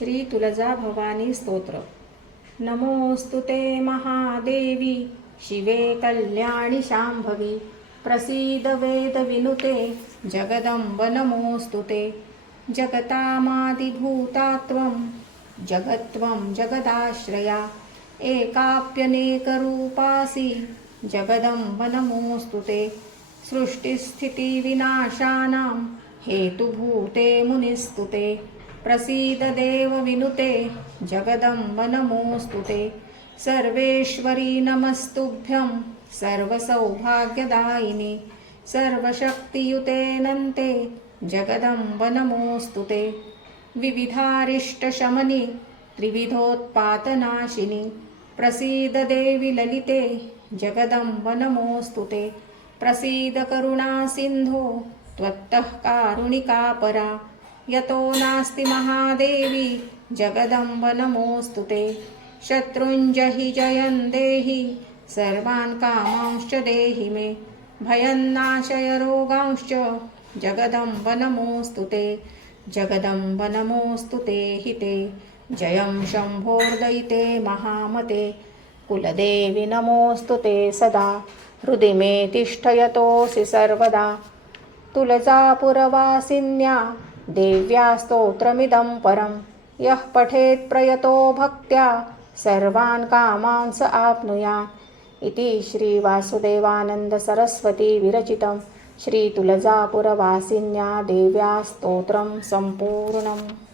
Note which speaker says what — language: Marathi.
Speaker 1: श्री तुलजा भवानी स्तोत्र. नमोऽस्तु ते महादेवी शिवे कल्याणि शाम्भवी प्रसीद वेदविनुते जगदम्ब नमोऽस्तु ते. जगतामादिभूता त्वं जगत्वं जगदाश्रया एकाप्यनेकरूपासि जगदम्ब नमोऽस्तु ते. सृष्टिस्थितिविनाशानां हेतुभूते मुनिस्तुते प्रसीद देवविनुते जगदम्ब नमोऽस्तु ते। सर्वेश्वरी नमस्तुभ्यं सर्वसौभाग्यदायिनि सर्वशक्तियुतेऽनन्ते जगदम्ब नमोऽस्तु ते। विविधारिष्टशमनि त्रिविधोत्पातनाशिनि प्रसीद देवि ललिते जगदम्ब नमोऽस्तु ते। प्रसीद करुणासिन्धो त्वत्तः कारुणिकापरा यतो नास्ति महादेवी जगदम्ब नमोऽस्तु ते। शत्रुञ्जहि जयन् देहि सर्वान् कामांश्च देहि मे। भयन्नाशय रोगांश्च जगदम्ब नमोऽस्तु ते। जगदम्ब नमोऽस्तु ते हिते। जयं शम्भोर्दयिते महामते। कुलदेवि नमोऽस्तु ते सदा। हृदि मे तिष्ठयतोऽसि सर्वदा। तुलजापुरवासिन्या देव्या स्तोत्रमिदं परं। यः पठेत् प्रयतो भक्त्या सर्वान् कामांस आप्नुयात्। इति श्रीवासुदेवानन्दसरस्वतीविरचितं श्रीतुलजापुरवासिन्या देव्या स्तोत्रं सम्पूर्णम्।